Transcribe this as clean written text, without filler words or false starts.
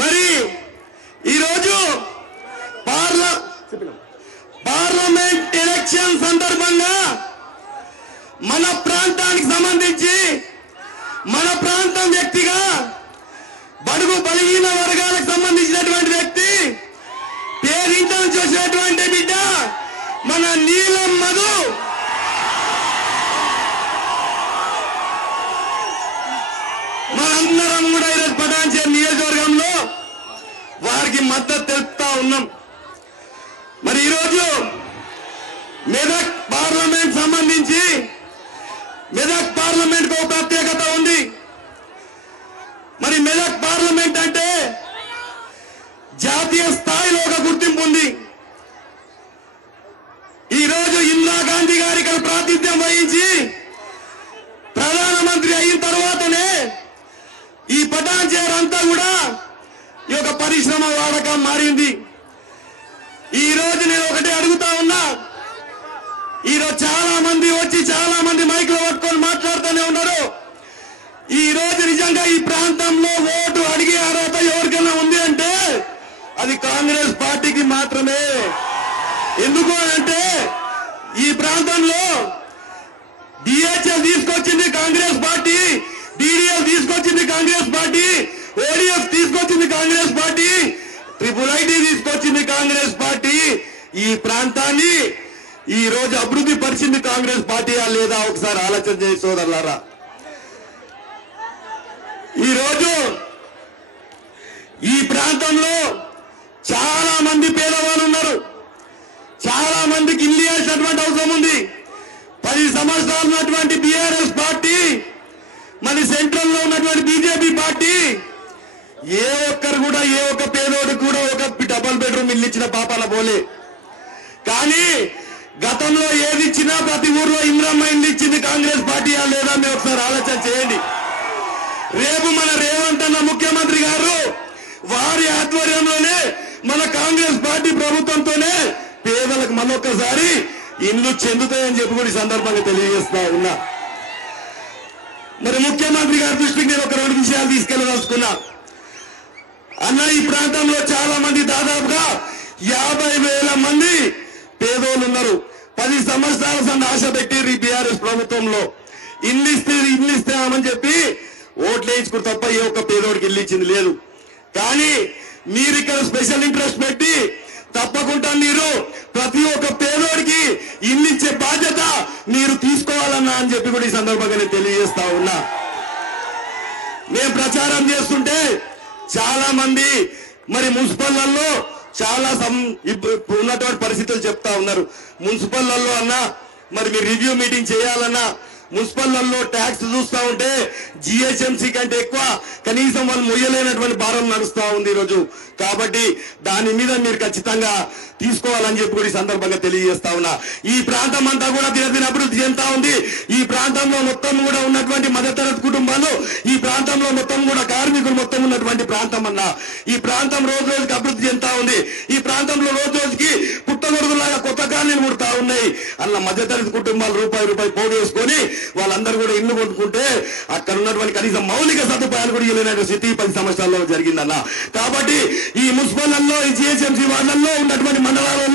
మరి ఈరోజు parliament election సందర్భంగా మన ప్రాంతానికి సంబంధించి మన ప్రాంతం వ్యక్తిగా బడుగు బలహీన వర్గాలకు సంబంధించినటువంటి వ్యక్తి పేరింటం చూసినటువంటి బిడ్డ మన నీలం మధు మనందరం కూడా ఈరోజు పటాన్చేరు నియోజకవర్గంలో వారికి మద్దతు తెలుపుతా ఉన్నాం. మరి ఈరోజు మెదక్ పార్లమెంట్ సంబంధించి మెదక్ పార్లమెంట్ కు ప్రత్యేకత ఉంది. మరి మెదక్ పార్లమెంట్ అంటే జాతీయ స్థాయిలో ఒక గుర్తింపు ఉంది. ఈరోజు ఇందిరాగాంధీ గారి ఇక్కడ ప్రాతినిధ్యం వహించి ప్రధానమంత్రి అయిన తర్వాతనే ఈ పటాన్చేరు అంతా కూడా ఈ యొక్క పరిశ్రమ వాడకం మారింది. ఈ రోజు నేను ఒకటే అడుగుతా ఉన్నా, ఈరోజు చాలా మంది వచ్చి చాలా మంది మైక్లో పట్టుకొని మాట్లాడుతూనే ఉన్నారు. ఈ రోజు నిజంగా ఈ ప్రాంతంలో ఓటు అడిగే అర్హత ఎవరికైనా ఉంది అంటే అది కాంగ్రెస్ పార్టీకి మాత్రమే. ఎందుకు అంటే ఈ ప్రాంతంలో డిహెచ్ఎల్ తీసుకొచ్చింది కాంగ్రెస్ పార్టీ, డిడిఎల్ తీసుకొచ్చింది కాంగ్రెస్ పార్టీ, ఓడిఎఫ్ తీసుకొచ్చింది కాంగ్రెస్ పార్టీ, ట్రిపుల్ తీసుకొచ్చింది కాంగ్రెస్ పార్టీ. ఈ ప్రాంతాన్ని ఈ రోజు అభివృద్ధి పరిచింది కాంగ్రెస్ పార్టీయా లేదా ఒకసారి ఆలోచన చేసి సోదరులారా. ఈరోజు ఈ ప్రాంతంలో చాలా మంది పేదవాళ్ళు ఉన్నారు. చాలా మందికి ఇల్లు ఇవ్వాల్సినటువంటి అవసరం ఉంది. 10 సంవత్సరాలు ఉన్నటువంటి బీఆర్ఎస్ పార్టీ, మరి సెంట్రల్ లో ఉన్నటువంటి బీజేపీ పార్టీ ఏ ఒక్కరు కూడా ఏ ఒక్క పేదోడికి కూడా ఒక డబుల్ బెడ్రూమ్ ఇల్లు ఇచ్చిన పాపాల పోలే. కానీ గతంలో ఏది ఇచ్చినా ప్రతి ఊర్లో ఇంద్రమ్మ ఇల్లు ఇచ్చింది కాంగ్రెస్ పార్టీయా లేదా మీరు ఒకసారి ఆలోచన చేయండి. రేపు మన రేవంత్ అన్న ముఖ్యమంత్రి గారు వారి ఆధ్వర్యంలోనే మన కాంగ్రెస్ పార్టీ ప్రభుత్వంతోనే పేదలకు మరొకసారి ఇల్లు చెందుతాయని చెప్పి కూడా ఈ సందర్భంగా తెలియజేస్తా ఉన్నా. మరి ముఖ్యమంత్రి గారి దృష్టికి నేను ఒక 2 విషయాలు తీసుకెళ్లదలుచుకున్నా. అన్న, ఈ ప్రాంతంలో చాలా మంది దాదాపుగా 50,000 మంది పేదోళ్ళు ఉన్నారు. 10 సంవత్సరాల సంది ఆశ పెట్టి బీఆర్ఎస్ ప్రభుత్వంలో ఇల్లు ఇస్తామని చెప్పి ఓట్లు వేయించుకుని తప్ప ఏ ఒక్క పేదోడికి ఇల్లు ఇచ్చింది లేదు. కానీ మీరు ఇక్కడ స్పెషల్ ఇంట్రెస్ట్ పెట్టి తప్పకుండా మీరు ప్రతి ఒక్క పేదోడికి ఇల్లు ఇచ్చే బాధ్యత మీరు తీసుకోవాలన్నా అని చెప్పి కూడా ఈ సందర్భంగా నేను తెలియజేస్తా ఉన్నా. మేము ప్రచారం చేస్తుంటే చాలా మంది మరి మున్సిపల్లలో చాలా ఉన్నటువంటి పరిస్థితులు చెప్తా ఉన్నారు. మున్సిపల్లలో అన్నా మరి మీరు రివ్యూ మీటింగ్ చేయాలన్నా మున్సిపల్లలో ట్యాక్స్ చూస్తా ఉంటే జిహెచ్ఎంసీ కంటే ఎక్కువ కనీసం వాళ్ళు మొయ్యలేనటువంటి భారం నడుస్తా ఉంది ఈరోజు. కాబట్టి దాని మీద మీరు ఖచ్చితంగా తీసుకోవాలని చెప్పి కూడా ఈ సందర్భంగా తెలియజేస్తా ఉన్నా. ఈ ప్రాంతం అంతా కూడా దినదిన అభివృద్ధి చెందుతా ఉంది. ఈ ప్రాంతంలో మొత్తం కూడా ఉన్నటువంటి మధ్యతరగతి కుటుంబాలు, ఈ ప్రాంతంలో మొత్తం కూడా కార్మికులు మొత్తం ఉన్నటువంటి ప్రాంతం అన్న ఈ ప్రాంతం రోజు రోజుకి అభివృద్ధి చెందుతా ఉంది. ఈ ప్రాంతంలో రోజు రోజుకి పుట్టగొడుగులాగా కొత్త కాలనీలు ముడతా ఉన్నాయి. అన్న మధ్యతరగతి కుటుంబాలు రూపాయి పోగేసుకొని వాళ్ళందరూ కూడా ఇల్లు కొట్టుకుంటే అక్కడ ఉన్నటువంటి కనీసం మౌలిక సదుపాయాలు కూడా ఇవ్వలేని స్థితి 10 సంవత్సరాల్లో జరిగిందన్న. కాబట్టి ఈ మున్సిపల్లో ఈ జిహెచ్ఎంసీ వార్డులలో ఉన్నటువంటి మండలాలలో